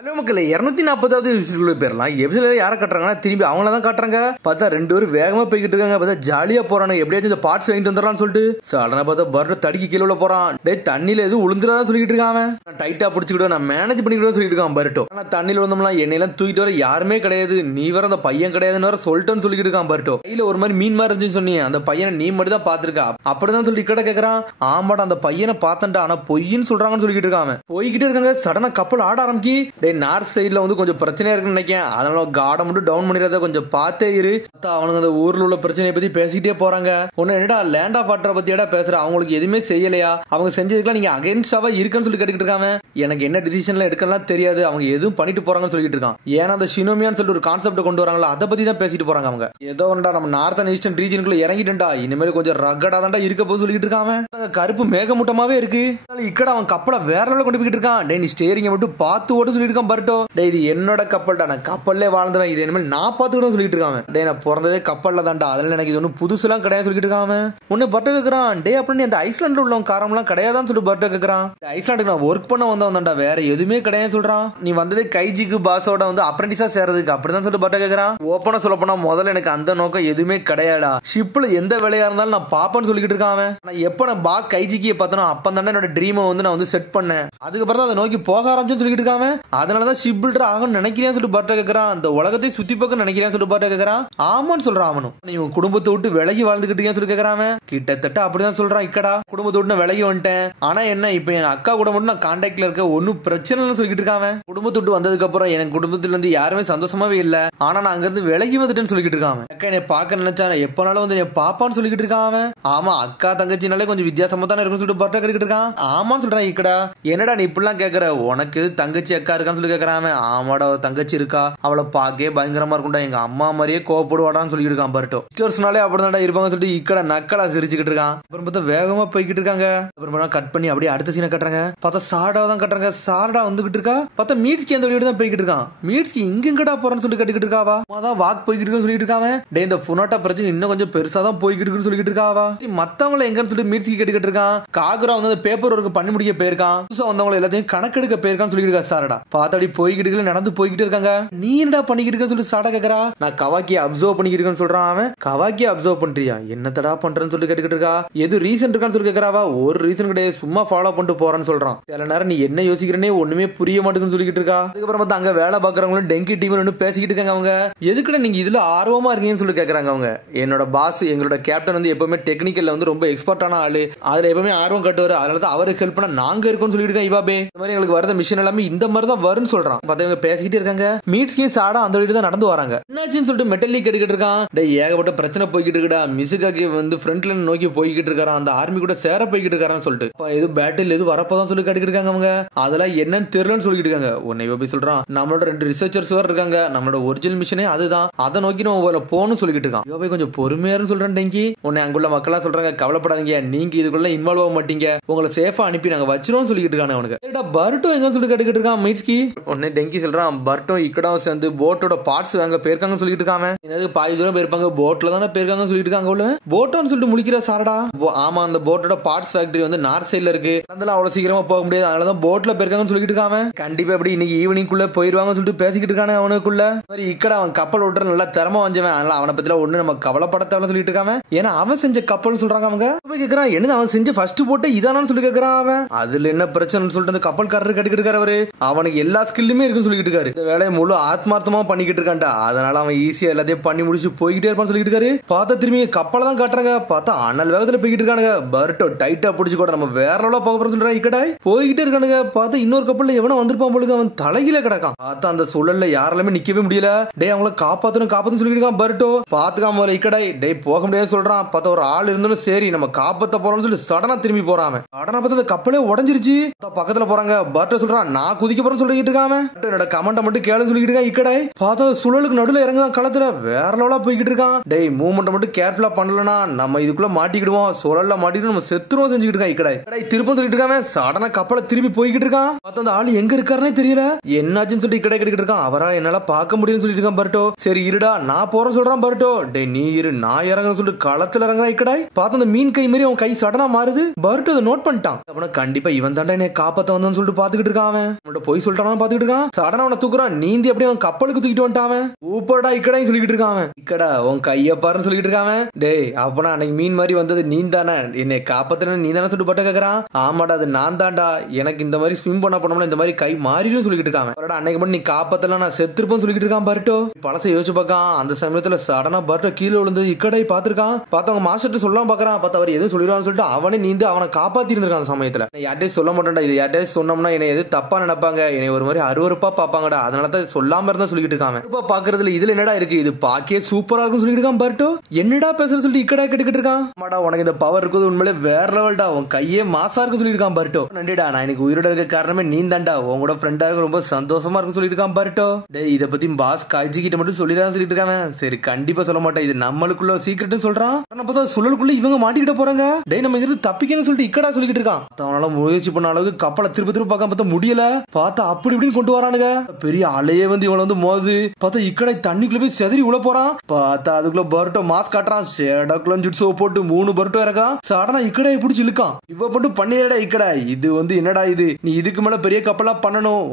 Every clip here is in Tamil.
ஹலோ மக்களே 240வது எபிசோட்ல போயிடலாம். எபிசோட்ல யாரை காட்டுறாங்கன்னா திரும்பி அவங்கள தான் காட்டுறாங்க. பார்த்தா ரெண்டு பேரும் வேகமா போய்கிட்டு இருக்காங்க. பார்த்தா ஜாலியா போறானுங்க. எப்படியாச்சும் இந்த பார்ட்ஸ் வாங்கிட்டு வந்துடலாம்னு சொல்லிட்டு சடனா பார்த்தா பர்ட் தடிக்கி கீழே போறான். டேய் தண்ணியில எதுவும் உளுந்துறதா சொல்லிட்டு இருக்கான். நான் டைட்டா பிடிச்சிக்கிடுவேன், நான் மேனேஜ் பண்ணிக்கிடுவேன் சொல்லிட்டு இருக்கான் பர்ட்டோ. ஆனா தண்ணியில வந்தோம்னா என்னையெல்லாம் தூக்கிட்டு வர யாருமே கிடையாது, நீ வேற அந்த பையன் கிடையாதுன்னு வேற சொல்லிட்டேன்னு சொல்லிட்டு இருக்கான் பர்ட்டோ. கையில ஒரு மாதிரி மீன் மாதிரி இருந்துச்சு சொன்னீங்க, அந்த பையனை நீ மட்டும் தான் பாத்துருக்கா அப்படிதான் சொல்லி கிட்ட கேட்கறான். ஆமாடா அந்த பையனை பார்த்தேன்டா, ஆனா பொய்ன்னு சொல்றாங்கன்னு சொல்லிட்டு இருக்கான். போய்கிட்டே இருக்காங்க. சடனா கப்பல் ஆட ஆரம்பிக்கி. டே நார்த் சைட்ல வந்து கொஞ்சம் பிரச்சனையா இருக்குன்னு நினைக்கிறேன், அதனால காடை மட்டும் டவுன் பண்ணிடுறத கொஞ்சம் பார்த்தே இரு. அவனுங்க அந்த ஊர்ல உள்ள பிரச்சனையை பத்தி பேசிட்டே போறாங்க. ஒன்னு என்னடா லேண்ட் ஆஃப் வாட்டரை பத்தியடா பேசுற, அவங்களுக்கு எதுவுமே செய்யலையா, அவங்க செஞ்சதுக்கெல்லாம் நீங்க அகைன்ஸ்டாவா இருக்குன்னு சொல்லி கேட்டுக்கிட்டு இருக்காங்க. எனக்கு என்ன டிசிஷன்ல எடுக்கலாம் தெரியாது, அவங்க எதுவும் பண்ணிட்டு போறாங்கன்னு சொல்லிட்டு இருக்கான். ஏன்னா அந்த ஷினோமியான்னு சொல்லிட்டு ஒரு கான்செப்ட் கொண்டு வராங்களா, அதை பத்தி தான் பேசிட்டு போறாங்க அவங்க. ஏதோ ஒன்றா நம்ம நார்த் அண்ட் ஈஸ்டர்ன் ரீஜனுக்குள்ள இறங்கிட்டா, இனிமேல் கொஞ்சம் ரகடா தான்டா இருக்க போது சொல்லிட்டு இருக்காங்க. கருப்பு மேகமூட்டமாவே இருக்கு. இக்கட அவன் கப்பலை வேற லெவல்ல கொண்டு போயிட்டு இருக்கான். டே நீ ஸ்டேரிங்க மட்டும் பார்த்து ஓட்டு சொல்லிட்டு இருக்கான் பர்ட்டோ. டே இது என்னோட கப்பல்டா, நான் கப்பல்லே வாழ்ந்தவன், இது இனிமேல் நான் பார்த்துக்கிட்டு சொல்லிட்டு இருக்கான். டே நான் பிறந்ததே கப்பல்ல தான்டா, அதனால எனக்கு இது ஒன்றும் புதுசுலாம் கிடையாது சொல்லிட்டு இருக்கான். ஒன்னு பர்ட்டோ கேட்கறான். டே அப்படி அந்த ஐஸ்லாண்ட்ல உள்ள காரம்லாம் கிடையாதான்னு சொல்லிட்டு பர்ட்டோ கேட்கறான். ஐஸ்லாண்டுக்கு நான் ஒர்க் பண்ண வந்தவன்டா, வேற எதுவுமே கிடையாது சொல்றான். நீ வந்ததே கைஜிக்கு பாஸோட வந்து அப்ரெண்டிஸா சேர்றதுக்கு அப்படிதான் சொல்லிட்டு பர்ட்டோ கேட்கறான். ஓப்பனா சொல்ல போனா முதல்ல எனக்கு அந்த நோக்கம் எதுவுமே கிடையாடா, ஷிப்ல எந்த வேலையா இருந்தாலும் நான் பாப்பேன்னு சொல்லிட்டு இருக்கான். நான் எப்ப நான் பாஸ் கைஜிக்கு பார்த்தனோ அப்ப தானே என்னோட ட்ரீமை வந்து நான் வந்து செட் பண்ணேன், அதுக்கப்புறம் தான் அதை நோக்கி போக ஆரம்பிச்சுன்னு சொல்லிட்டு இருக்கான். அதனாலதான் ஷிப் பில்டர் ஆகணும்னு நினைக்கிறேன் சொல்லிட்டு பர்ட்டோ கேட்கறான். அந்த உலகத்தை சுத்தி பார்க்க நினைக்கிறேன் சொல்லிட்டு பர்ட்டோ கேட்கறான். ஆமான்னு சொல்றான் அவனும். நீ உன் குடும்பத்தை விட்டு விலகி வாழ்ந்துகிட்டு சொல்லி கேட்கறான். கிட்டத்தட்ட அப்படிதான் சொல்றான். இக்கடா குடும்பத்தை விட்டு நான் விலகி வந்துட்டேன், ஆனா என்ன இப்ப என் அக்கா கூட மட்டும் நான் கான்டாக்ட்ல இருக்க, ஒன்னும் பிரச்சனை இல்லைன்னு சொல்லிட்டு இருக்கான். குடும்பத்தை விட்டு வந்ததுக்கு அப்புறம் எனக்கு குடும்பத்துல இருந்து யாருமே சந்தோஷமாவே இல்ல, ஆனா நான் அங்க இருந்து விலகி வந்துட்டேன்னு சொல்லிட்டு இருக்கான். அக்கா என்னை பார்க்க நினைச்சா எப்பனாலும் வந்து என் பாப்பான்னு சொல்லிட்டு இருக்கான். ஆமா அக்கா தங்கச்சினாலே கொஞ்சம் வித்தியாசமா தானே இருக்குன்னு சொல்லிட்டு பர்ட்டோ கேட்டுக்கிட்டு இருக்கான். ஆமான்னு சொல்றான். இக்கடா என்னடா நீ இப்படிலாம் கேட்கற, உனக்கு தங்கச்சி அக்கா இருக்கான்னு சொல்லி கேட்கறான். ஆமாடா தங்கச்சி இருக்கா, அவளை பார்க்கவே பயங்கரமா இருக்கும்டா, எங்க அம்மா மாதிரியே கோவப்படுவாடான்னு சொல்லிட்டு இருக்கான் பர்ட்டோ. சிஸ்டர்ஸ்னாலே அப்படிதான்டா இருப்பாங்க சொல்லிட்டு இக்கட நக்கலா சிரிச்சுக்கிட்டு இருக்கான். அப்புறம் பார்த்தா வேகமா போய்கிட்டு இருக்காங்க. அப்புறம் கட் பண்ணி அப்படியே அடுத்த சீனை கட்டுறாங்க. பார்த்தா சாரடா தான் கட்டுறாங்க. சாரடா வந்துகிட்டு இருக்கா. பார்த்தா மீட்ஸ்கி அந்த வழியோட தான் போய்கிட்டு இருக்கான். மீட்ஸ்கி இங்கடா போறேன்னு சொல்லி கட்டிக்கிட்டு இருக்காவா, அதான் வாக் போய்கிட்டு இருக்குன்னு சொல்லிட்டு இருக்காங்க. டே இந்த புனோட்டா பிரச்சனை இன்னும் கொஞ்சம் பெருசா தான் போய்கிட்டு இருக்குன்னு சொல்லிட்டு இருக்காவா. மத்தவங்களை எங்கன்னு சொல்லிட்டு மீட்ஸ்கி கட்டிக்கிட்டு இருக்கான். காகுரா வந்து அந்த பேப்பர் ஒர்க் பண்ணி முடிக்க போயிருக்கான். புதுசா வந்தவங்களை எல்லாத்தையும் கணக்கெடுக்க போயிருக்கான்னு சொல்லிட்டு இருக்கா சாரடா. பார்த்தா அப்படி போய்கிட்டு நடந்து போய்கிட்டு இருக்காங்க. நீ என்னடா பண்ணிக்கிட்டு இருக்க சொல்லி சாரடா கேக்குறா. நான் கவாக்கி அப்சர்வ் பண்ணிக்கிட்டு இருக்கேன்னு சொல்றான். அவன் கவாக்கி அப்சர்வ் பண்றியா, என்னத்தடா பண்றேன்னு சொல்லி கேட்டுக்கிட்டு இருக்கா. எது ரீசன் இருக்கான்னு சொல்லி கேக்குறாவா. ஒரு ரீசன் கிடையாது, சும்மா ஃபாலோ பண்ணிட்டு போறேன்னு சொல்றான். சில நேரம் நீ என்ன யோசிக்கிறனே ஒண்ணுமே புரிய மாட்டேங்குன்னு சொல்லிட்டு இருக்கா. அதுக்கப்புறம் பார்த்தா அங்க வேலை பாக்குறவங்களும் டெங்கி டீம் பேசிக்கிட்டு இருக்காங்க. அவங்க எதுக்குடா நீங்க இதுல ஆர்வமா இருக்கீங்கன்னு சொல்லி கேக்குறாங்க. அவங்க என்னோட பாஸ் எங்களோட கேப்டன் வந்து எப்பவுமே டெக்னிக்கல்ல வந்து ரொம்ப எக்ஸ்பர்ட்டான ஆளு, அதுல எப்பவுமே ஆர்வம் கட்டுவாரு, அதனால அவருக்கு ஹெல்ப் பண்ண நாங்க இருக்கோம்னு சொல்லிட்டு இருக்கோம். இவாபே இந்த மாதிரி எங்களுக்கு வரத மிஷன் எல்லாமே இந்த மாதிரி தான் வரும்னு சொல்றான். பார்த்தவங்க பேசிக்கிட்டு இருக்காங்க. மீட்ஸ்கி சாடா அந்த வழியில தான் நடந்து வராங்க. என்னாச்சுன்னு சொல்லிட்டு மெட்டல்லி கேட்டுக்கிட்டு இருக்கான். டேய் ஏகப்பட்ட பிரச்சனை போய்கிட்டு இருக்குடா, மிசுகாக்கி வந்து ஃப்ரண்ட் லைன் நோக்கி போய்கிட்டு இருக்காராம், அந்த ஆர்மி கூட சேர போய்கிட்டு இருக்காரான்னு சொல்லிட்டு எது பேட்டில் எது வரப்போதான் சொல்லி கேட்டுக்கிட்டு இருக்காங்க. அவங்க அதெல்லாம் என்னன்னு தெரியலன்னு சொல்லிட்டு இருக்காங்க. உன்னை போய் சொல்றான், நம்மளோட 2 ரிசர்ச்சர்ஸ் வேற இருக்காங்க, நம்மளோட ஒரிஜினல் மிஷனே அதுதான், அதை நோக்கி நம்ம போகணும்னு சொல்லிட்டு இருக்கான். இவ போய் கொஞ்சம் பொறுமையாருன்னு சொல்றேன். டெங்கி உன்னை அங்குள்ள மக்களா சொல்றாங்க, கவலைப்படாதீங்க, நீங்க இதுக்குள்ள இன்வால்வ் ஆக மாட்டீங்க, உங்களை சேஃபா அனுப்பி நாங்க வச்சிரும் சொல்லிட்டு இருக்காங்க. அவனுக்கு பர்ட்டோ எங்க சொல்லி கேட்டுக்கிட்டு இருக்கான். மீட்ஸ்கி உடனே டெங்கி சொல்றான், பர்ட்டோ இக்கடா சேர்ந்து போட்டோட பார்ட்ஸ் வாங்க போயிருக்காங்கன்னு சொல்லிட்டு இருக்காங்க. என்னது பாதி தூரம் போயிருப்பாங்க, போட்ல தானே போயிருக்காங்கன்னு சொல்லிட்டு இருக்காங்க. போட்டோன்னு சொல்லிட்டு முடிக்கிற சாரடா. ஆமா அந்த போட்டோட பார்ட்ஸ் ஃபேக்டரி வந்து நார்த் சைட்ல இருக்கு, அதனால அவ்வளவு சீக்கிரமா போக முடியாது, அதனாலதான் போட்ல போயிருக்காங்கன்னு சொல்லிட்டு இருக்காங்க. கண்டிப்பா எப்படி இன்னைக்கு ஈவினிங் குள்ள போயிருவாங்கன்னு சொல்லிட்டு பேசிக்கிட்டு இருக்காங்க. அவனுக்குள்ள மாதிரி இக்கட அவன் கப்பல் ஓட்டுற நல்லா திறமை வந்தவன், அதனால அவனை பத்தில ஒண்ணு நம்ம கவலைப்பட தேவைன்னு சொல்லிட்டு இருக்காங்க. ஏன்னா அவன் செஞ்ச கப்பல்னு சொல்றாங்க. அவங்க கேட்கறான், என்னது அவன் செஞ்ச ஃபர்ஸ்ட் போட்டு இதானு சொல்லி கேட்கறான். அவன் அதுல என்ன பிரச்சனைன்னு சொல்லிட்டு அந்த கப்பல்காரர் கட்டிக்கிட்டு இருக்காரு. அவரு அவனுக்கு எல்லா ஸ்கில்லுமே இருக்குன்னு சொல்லிட்டு இருக்காரு. இந்த வேலையை முழு ஆத்மார்த்தமா பண்ணிக்கிட்டு இருக்கான்டா, அதனால அவன் ஈஸியா எல்லாத்தையும் பண்ணி முடிச்சு போய்கிட்டே இருப்பான்னு சொல்லிட்டு இருக்காரு. பார்த்தா திரும்பி கப்பலை தான் காட்டுறாங்க. பார்த்தா அனல் வேகத்துல போய்கிட்டு இருக்கானுங்க. பர்ட்டோ டைட்டா பிடிச்சு கூட நம்ம வேற லெவலா போக போறோம்னு சொல்றான். இக்கடாய் போய்கிட்டே இருக்கானுங்க. பார்த்தா இன்னொரு கப்பல்ல எவனோ வந்திருப்பான் போலுக்கு, அவன் தலையில கிடக்கான். பார்த்தா அந்த சுழல்ல யாராலுமே நிக்கவே முடியல. டே அவங்கள காப்பாத்தணும் காப்பாத்துன்னு சொல்லிட்டு இருக்கான் பர்ட்டோ. பாத்துக்காம ஒரு இக்கடாய் டே போக முடியாது சொல்றான். பார்த்தா ஒரு ஆள் இருந்தாலும் சரி நம்ம காப்பாத்த போறோம்னு சொல்லி சடனா திரும்பி போறான். சடனா பார்த்தா அந்த கப்பலே உடஞ்சிருச்சு. பக்கத்துல போறாங்க. பர்ட்டோ சொல்றான், நான் குதிக்க போறேன்னு சொல்லிட்டு இருக்கான். என்னோட கமெண்ட மட்டும் கேளுன்னு சொல்லிட்டு இருக்கான். இக்கடாய் பார்த்தா சுழலுக்கு நடுவில் இறங்குதான் களத்துல வேற லெவலா போய்கிட்டு இருக்கான். டேய் மூவ்மெண்ட் மட்டும் கேர்ஃபுல்லா பண்ணலனா நம்ம இதுக்குள்ள மாட்டிக்கிடுவோம், சுழல்ல மாட்டிட்டு நம்ம செத்துருவோம் செஞ்சுக்கிட்டு இருக்கான். இக்கடாய் திரும்ப சொல்லிட்டு இருக்கான். சடனா கப்பலை திரும்பி போய்கிட்டு இருக்கான். பார்த்தா அந்த ஆள் எங்க இருக்காருன்னே தெரியல. என்னாச்சுன்னு சொல்லிட்டு இக்கடாய் கேட்டுக்கிட்டு இருக்கான். அவரா என்னால பார்க்க முடியும்னு சொல்லிட்டு இருக்கான் பர்ட்டோ. சரி இருடா நான் போறேன்னு சொல்றான் பர்ட்டோ. டேய் நீ இரு நான் இறங்குன்னு சொல்லிட்டு களத்துல இறங்குறான். இக்கடாய் பார்த்தா அந்த மீன் கை மாதிரி அவன் கை சடனா மாறுது. பர்ட்டோ அதை நோட் பண்ணிட்டான். கண்டிப்பா இவன் தாண்டா என்னை காப்பாத்த வந்தான்னு சொல்லிட்டு பாத்துக்கிட்டு இருக்கான். அவன் போய் சொல்றான். பண்ணலாம் பாத்துக்கிட்டு இருக்கான். சடனா அவனை தூக்குறான். நீந்தி அப்படியே அவன் கப்பலுக்கு தூக்கிட்டு வந்துட்டான். சூப்பர்டா இக்கடா சொல்லிட்டு இருக்கான். இக்கடா உன் கைய பாருன்னு சொல்லிட்டு இருக்கான். டேய் அப்பனா அன்னைக்கு மீன் மாதிரி வந்தது நீ தானே, என்னை காப்பாத்தின நீ தானே சொல்லிட்டு பட்ட கேக்குறான். ஆமாடா அது நான் தான்டா, எனக்கு இந்த மாதிரி ஸ்விம் பண்ண போனோம்னா இந்த மாதிரி கை மாறிடும் சொல்லிட்டு இருக்கான். அன்னைக்கு மட்டும் நீ காப்பாத்தலாம் நான் செத்துருப்பேன்னு சொல்லிட்டு இருக்கான் பர்ட்டோ. பழச யோசிச்சு பார்க்கான். அந்த சமயத்துல சடனா பர்ட்டோ கீழே விழுந்து இக்கடை பாத்துருக்கான். பார்த்தவங்க மாஸ்டர் சொல்லலாம் பாக்குறான். பார்த்து அவர் எதுவும் சொல்லிடுவான்னு சொல்லிட்டு அவனே நீந்து அவனை காப்பாத்தி இருந்திருக்கான். அந்த சமயத்துல யார்ட்டையும் சொல்ல மாட்டேன்டா, இது யார்ட்டையும் சொன்னோம்னா என்னை எது தப்பா நினைப்பாங்க, என்னை ஒரு மாதிரி அருவருப்பா பாப்பாங்கடா, அதனாலதான் சொல்லாம இருந்தா சொல்லிட்டு இருக்கான். பாக்குறதுல இதுல என்னடா இருக்கு, இது பாக்கே சூப்பரா இருக்கும் சொல்லிட்டு இருக்கான் பர்ட்டோ. என்னடா பேசுற சொல்லிட்டு இக்கடா கேட்டுக்கிட்டு இருக்கான். மாடா உனக்கு இந்த பவர் இருக்குது உண்மையிலே வேற லெவல்டா, உன் கையே மாசா இருக்கு சொல்லிருக்கான் பர்ட்டோ. நன்றிடா, நான் எனக்கு உயிரோட இருக்க காரணமே நீ தான்டா, உங்களோட ஃப்ரெண்டா இருக்க ரொம்ப சந்தோஷமா இருக்கு சொல்லிட்டு இருக்கான் பர்ட்டோ. டேய் இத பத்தி பாஸ் காய்ச்சி கிட்ட மட்டும் சொல்லிடான்னு சொல்லிட்டு இருக்காங்க. சரி கண்டிப்பா சொல்ல மாட்டேன், இது நம்மளுக்குள்ள சீக்கிரட்னு சொல்றான். பார்த்தா சுழலுக்குள்ள இவங்க மாட்டிக்கிட்ட போறாங்க. டேய் நம்ம இருந்து தப்பிக்கணும்னு சொல்லிட்டு இக்கடா சொல்லிட்டு இருக்கான். அவனால முயற்சி பண்ண அளவுக்கு கப்பலை திருப்ப திருப்ப பார்க்க பார்த்தா முடியல. பார்த்தா அப்படி இப்படின்னு கொண்டு வரானுங்க. பெரிய அலையே வந்து இவனை வந்து மோது. பார்த்தா இக்கடை தண்ணிக்குள்ள போய் செதறி உள்ள போறான். பார்த்தா அதுக்குள்ள பர்ட்டோ மாஸ்க் காட்டுறான். ஷேடாக்குள்ள ஜுட்ஸோ போட்டு 3 பர்ட்டோ இறக்கான். சடனா இக்கடையை பிடிச்சி இழுக்கான். இவ மட்டும் பண்ணிடா இக்கடை, இது வந்து என்னடா இது, நீ இதுக்கு மேல பெரிய கப்பலா பண்ணணும்,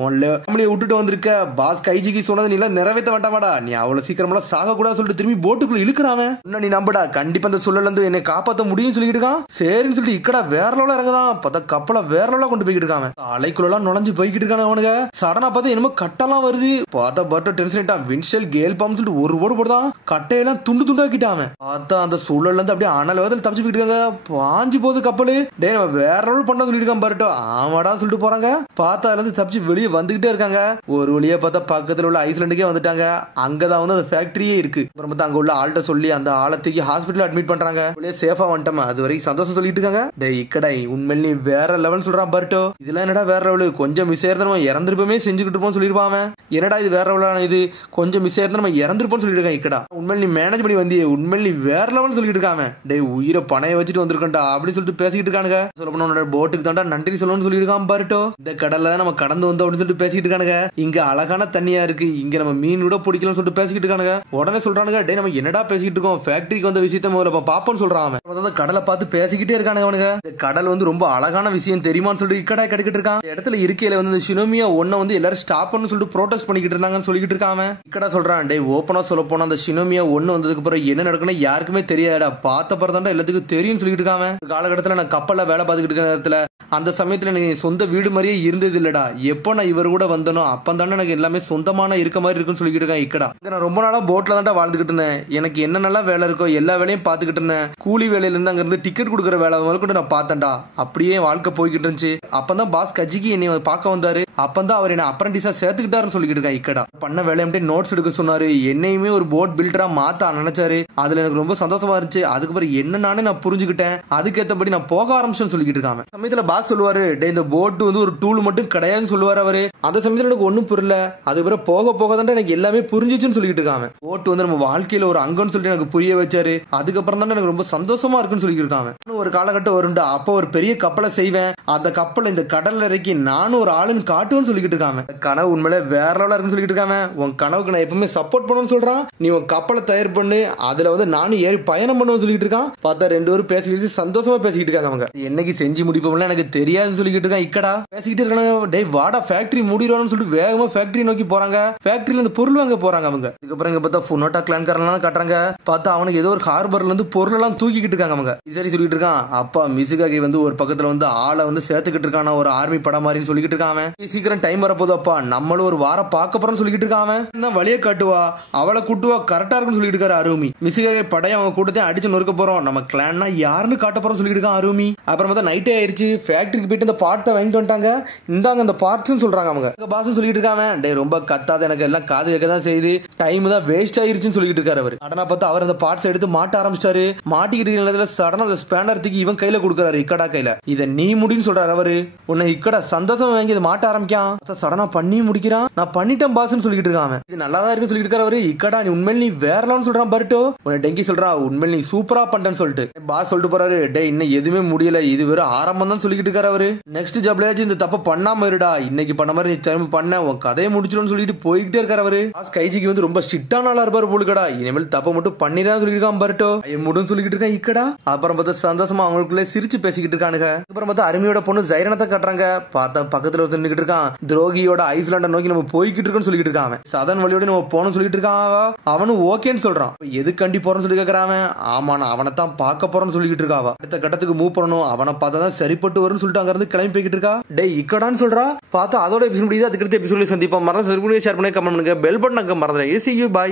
ஃபேமிலியை விட்டுட்டு வந்திருக்க, பாஸ் கைஜிக்கு சொன்னது நீ எல்லாம் நிறைவேற்ற வேண்டாமாடா, நீ அவ்வளவு சீக்கிரமா சாக கூடாது சொல்லிட்டு திரும்பி போட்டுக்குள்ள இழுக்கிறான். நீ நம்படா கண்டிப்பா அந்த சூழல இருந்து என்னை காப்பாத்த முடியும் சொல்லிட்டு இருக்கான். சரின்னு சொல்லிட்டு இக்கடா வேற லெவலா இறங்குதான். பார்த்தா கப்பலை வேற லெவலா கொண்டு போய்கிட்டு இருக்காங்க. அலைக்குள்ள நுழைஞ்சு போய்கிட்டு இருக்காங்க அவனுங்க. சடனா பார்த்தா என்னமோ கட்டெல்லாம் வருது. பார்த்தா பர்ட்டோ டென்ஷன் ஆயிட்டான். வின்ஷெல் கேல் பாம் சொல்லிட்டு ஒரு போடு போடுதான். கட்டையெல்லாம் துண்டு துண்டாக்கிட்டான். பார்த்தா அந்த சூழல்ல இருந்து அப்படியே அனல் வேதல் தப்பிச்சு போயிட்டு இருக்காங்க. பாஞ்சு போகுது கப்பலு. டே நம்ம வேற லெவல் பண்ண சொல்லிட்டு இருக்கான் பர்ட்டோ. ஆமாடான்னு சொல்லிட்டு போறாங்க. பார்த்தா அதுல இருந்து தப்பிச்சு வெளியே வந்துகிட்டே இருக்காங்க. ஒரு வழியா பார்த்தா பக்கத்துல உள்ள ஐஸ்லாண்டுக்கே வந்துட்டாங்க. அங்கதான் வந்து அந்த ஃபேக்டரியே இருக்கு. அப்புறம் பார்த்தா அங்க உள்ள ஆள்கிட்ட சொல்லி அந்த ஆழத்துக்கு ஹாஸ்பிட்டல் அட்மிட் பண்றாங்க. சேஃபா வந்துட்டோம், அது வரைக்கும் சந்தோஷம் சொல்லிட்டு இருக்காங்க. டேய் இக்கடை உண்மையில நீ வேற லெவல் சொல்றான் பர்ட்டோ. இதெல்லாம் என்னடா வேற லெவலு, கொஞ்சம் மிஸ் ஆயிருந்தா நம்ம இறந்துருப்போமே செஞ்சுக்கிட்டு இருப்போம் சொல்லிருப்பான். என்னடா இது வேற லெவலான, இது கொஞ்சம் மிஸ் ஆயிருந்தா நம்ம இறந்துருப்போம் சொல்லிட்டு இருக்கான் இக்கடா. உண்மையில நீ மேனேஜ் பண்ணி வந்தியே, உண்மையில நீ வேற லெவல் சொல்லிட்டு இருக்காம. டேய் உயிரை பணைய வச்சுட்டு வந்திருக்கா அப்படின்னு சொல்லிட்டு பேசிக்கிட்டு இருக்கானுங்க. சொல்ல போனா போட்டுக்கு தாண்டா நன்றி சொல்லணும்னு சொல்லியிருக்கான் பர்ட்டோ. இந்த கடல்ல நம்ம கடந்து வந்தோம் அப்படின்னு சொல்லிட்டு பேசிக்கிட்டு இருக்கானுங்க. இங்க அழகான தண்ணியா இருக்கு, இங்க நம்ம மீன் கூட பிடிக்கலன்னு சொல்லிட்டு பேசிக்கிட்டு இருக்கானுங்க. உடனே சொல்றானுங்க டேய் நம்ம என்னடா பேசிக்கிட்டு இருக்கோம், ஃபேக்டரிக்கு வந்த விஷயத்த முதல்ல பாப்போம்னு சொல்றான். கடலை பார்த்து பேசிக்கிட்டே இருக்கானுங்க அவனுங்க. கடல் வந்து ரொம்ப அழகான விஷயம் தெரியுமான்னு சொல்லிட்டு இக்கடா கடிக்கிட்டு இருக்கான். இடத்துல இருக்கையில வந்து ஷினோமியா ஒன்ன வந்து எல்லாரும் ஸ்டாப் பண்ணு சொல்லிட்டு ப்ரோட்டஸ்ட் பண்ணிக்கிட்டு இருந்தாங்கன்னு சொல்லிட்டு இருக்கான். இக்கடா சொல்றான் டேய் ஓப்பனா சொல்ல போனா அந்த ஷினோமியா ஒன்னு வந்ததுக்கு அப்புறம் என்ன நடக்குன்னு யாருக்குமே தெரியாதா, பார்த்த பிறதாண்டா எல்லாத்துக்கும் தெரியும் சொல்லிட்டு இருக்காங்க. காலகட்டத்தில் நான் கப்பல்ல வேலை பார்த்துக்கிட்டு இருக்க நேரத்துல அந்த சமயத்துல எனக்கு சொந்த வீடு மாதிரியே இருந்தது இல்லடா, எப்போ நான் இவர் கூட வந்தனோ அப்பந்தானே எனக்கு எல்லாமே சொந்தமான இருக்க மாதிரி இருக்குன்னு சொல்லிட்டு இருக்கான் இக்கடா. நான் ரொம்ப நாளா போட்ல தான்டா வாழ்ந்துகிட்டு இருந்தேன், எனக்கு என்ன நல்லா வேலை இருக்கோ எல்லா வேலையும் பார்த்துக்கிட்டு இருந்தேன். கூலி வேலையில இருந்து அங்க இருந்து டிக்கெட் கொடுக்குற வேலை முதல்கொண்டு நான் பார்த்தேன்டா. அப்படியே வாழ்க்கை போய்கிட்டு இருந்துச்சு. அப்பதான் பாஸ் கஜிக்கு என்னை பார்க்க வந்தாரு. அப்பதான் அவர் என்ன அப்ரண்டிஸா சேர்த்துக்கிட்டாருன்னு சொல்லிட்டு இருக்கான் இக்கடா. பண்ண வேலையை நோட்ஸ் எடுக்க சொன்னாரு. என்னையுமே ஒரு போட் பில்டரா மாத்த நினைச்சாரு. அதுல எனக்கு ரொம்ப சந்தோஷமா இருந்துச்சு. அதுக்கப்புறம் என்ன நானே நான் புரிஞ்சுக்கிட்டேன். அதுக்கேற்றபடி நான் போக ஆரம்பிச்சேன்னு சொல்லிட்டு இருக்காங்க. சமயத்துல பாஸ் சொல்லுவாரு டே இந்த போட் வந்து ஒரு டூல் மட்டும் கிடையாதுன்னு சொல்லுவாரு அவரு. அந்த சமயத்துல எனக்கு ஒன்னும் புரியல. அதுக்கப்புறம் போக போக தான் எனக்கு எல்லாமே புரிஞ்சிச்சுன்னு சொல்லிட்டு இருக்காங்க. போட் வந்து நம்ம வாழ்க்கையில ஒரு அங்கன்னு சொல்லிட்டு எனக்கு புரிய வச்சாரு. அதுக்கப்புறம் தான் எனக்கு ரொம்ப சந்தோஷமா இருக்குன்னு சொல்லிட்டு இருக்காங்க. ஒரு காலகட்டம் வரும்டா அப்ப ஒரு பெரிய கப்பலை செய்வேன், அந்த கப்பலை இந்த கடல்ல இறக்கி நானும் ஒரு ஆளுன்னு காட்டுவேன்னு சொல்லிட்டு இருக்காங்க. கனவு உண்மையில வேற லெவலா இருக்குன்னு சொல்லிட்டு இருக்காங்க. உன் கனவுக்கு நான் எப்பவுமே சப்போர்ட் பண்ணுவேன்னு சொல்றான். நீ உன் கப்பலை தயார் பண்ணு, அதுல வந்து நானும் ஏறி பயணம் பண்ணுவேன்னு சொல்லிட்டு இருக்கான். பார்த்தா ரெண்டு பேரும் பேசி சந்தோஷமா பேசிக்கிட்டு இருக்காங்க. அவங்க என்னைக்கு செஞ்சு முடிப்போம்ல எனக்கு தெரியாதுன்னு சொல்லிட்டு இருக்கான் இக்கடா. பேசிக்கிட்டு இருக்காங்க. டேய் வாடா ஃபேக்டரி மூடிடுவான்னு சொல்லிட்டு வேகமா ஃபேக்டரி நோக்கி போறாங்க. ஃபேக்டரியில இருந்து பொருள் வாங்க போறாங்க அவங்க. இதுக்கப்புறம் இங்க பார்த்தா ஃபுனோட்டா கிளான்காரன்லாம் காட்டுறாங்க. பார்த்தா அவனுக்கு ஏதோ ஒரு ஹார்பர்ல இருந்து பொருள் எல்லாம் தூக்கிக்கிட்டு இருக்காங்க அவங்க. சரி சொல்லிட்டு இருக்கான். அப்பா மிசுகாகி வந்து ஒரு பக்கத்துல வந்து ஆளை வந்து சேர்த்துக்கிட்டு இருக்கான ஒரு ஆர்மி படம் மாதிரி சொல்லிட்டு இருக்கான். சீக்கிரம் டைம் வரப்போது அப்பா, நம்மளும் ஒரு வாரம் பார்க்க போறோம்னு சொல்லிட்டு இருக்கான். வழியை காட்டுவா அவளை கூட்டுவா கரெக்டா இருக்குன்னு சொல்லிட்டு இருக்காரு அருமி. மிசுகாகி படையை அவங்க கூட்டத்தை அடிச்சு நொறுக்க போறோம், நம்ம கிளான்னா யாருன்னு காட்ட போறோம் சொல்லிட்டு இருக்கான் அருமி. அப்புறம் பார்த்தா நைட்டே ஆயிருச்சு. ஃபேக்டரிக்கு போயிட்டு இந்த பார்ட்டை வாங்கிட்டு வந்துட்டாங்க. இந்தாங்க அந்த பார்ட்ஸ் சொல்றாங்க அவங்க. பாஸ் சொல்லிட்டு இருக்காங்க டேய் ரொம்ப கத்தாத, எனக்கு எல்லாம் காது கேட்க தான் செய்யுது, டைம் தான் வேஸ்ட் ஆயிருச்சுன்னு சொல்லிட்டு இருக்காரு அவர். சடனா பார்த்தா அவர் அந்த பார்ட்ஸ் எடுத்து மாட்ட ஆரம்பிச்சிட்டாரு. மாட்டிக்கிட்டு இருக்கிற சடனா அந்த ஸ்பேனர் தூக்கி இவன் கையில கொடுக்குறாரு இக்கடா கையில. இதை நீ முடின்னு சொல்றாரு அவரு. உன்னை இக்கடா சந்தோஷம் வாங்கி இதை மாட்ட ஆரம்பிக்கான். சடனா பண்ணி முடிக்கிறான். நான் பண்ணிட்டேன் பாஸ்ன்னு சொல்லிட்டு இருக்கான். இது நல்லாதான் இருக்குன்னு சொல்லிட்டு இருக்காரு அவரு. இக்கடா நீ உண்மையில நீ வேற லெவல்னு சொல்றான் பர்ட்டோ. உன்னை டெங்கி சொல்றான் உண்மையில நீ சூப்பரா பண்றேன்னு சொல்லிட்டு. பாஸ் சொல்லிட்டு போறாரு டேய் இன்னும் எதுவுமே முடியல, இது வெறும் ஆரம்பம் தான் சொல்லிட்டு இருக்காரு அவரு. நெக்ஸ்ட் ஜாப்லயாச்சும் இந்த தப்ப பண்ணாம இருடா, இன்னைக்கு பண்ண மாதிரி நீ திரும்ப பண்ண உன் கதையை முடிச்சிடும்னு சொல்லிட்டு போய்கிட்டே இருக்காரு அவரு. கைஜிக்கு வந்து ரொம்ப ஸ்ட்ரிக்டான ஆளா இருப்பாரு போலுக்கடா. இனிமேல் தப்ப மட்டும் பண்ணிதான் சொல்லிருக்கான் பர்ட்டோ. முடின்னு சொல்லிட்டு இருக்கான் இக்கடா. அப்புறம் பார்த்தா சந்தோஷமா அவங்களுக்குள்ளே சிரிச்சு பேசிக்கிட்டு இருக்கானுங்க. அப்புறம் பார்த்தா அருமையோட பொண்ணு ஜைரனத்தை காட்டுறாங்க. பார்த்தா பக்கத்துல நின்னுக்கிட்டு இருக்கான். மச்சான் துரோகியோட ஐஸ்லாண்டை நோக்கி நம்ம போய்கிட்டு இருக்கோம்னு சொல்லிட்டு இருக்கான் அவன். சதன் வழியோட நம்ம போகணும்னு சொல்லிட்டு இருக்கான். அவனும் ஓகேன்னு சொல்றான். எதுக்கண்டி போறோம்னு சொல்லி கேட்கறான். ஆமா நான் அவனை தான் பார்க்க போறோம்னு சொல்லிட்டு இருக்காவா. அடுத்த கட்டத்துக்கு மூவ் பண்ணணும், அவனை பார்த்தா தான் சரிப்பட்டு வரும்னு சொல்லிட்டு அங்க இருந்து கிளம்பி போய்கிட்டு இருக்கா. டேய் இக்கடான்னு சொல்றா. பார்த்தா அதோட எபிசோட் முடியுது. அதுக்கு அடுத்த எபிசோட்ல சந்திப்போம். மறந்து ஷேர் பண்ணி கமெண்ட் பண்ணுங்க. பெல் பட்டன் அங்க மறந்துடுறேன். See you, bye.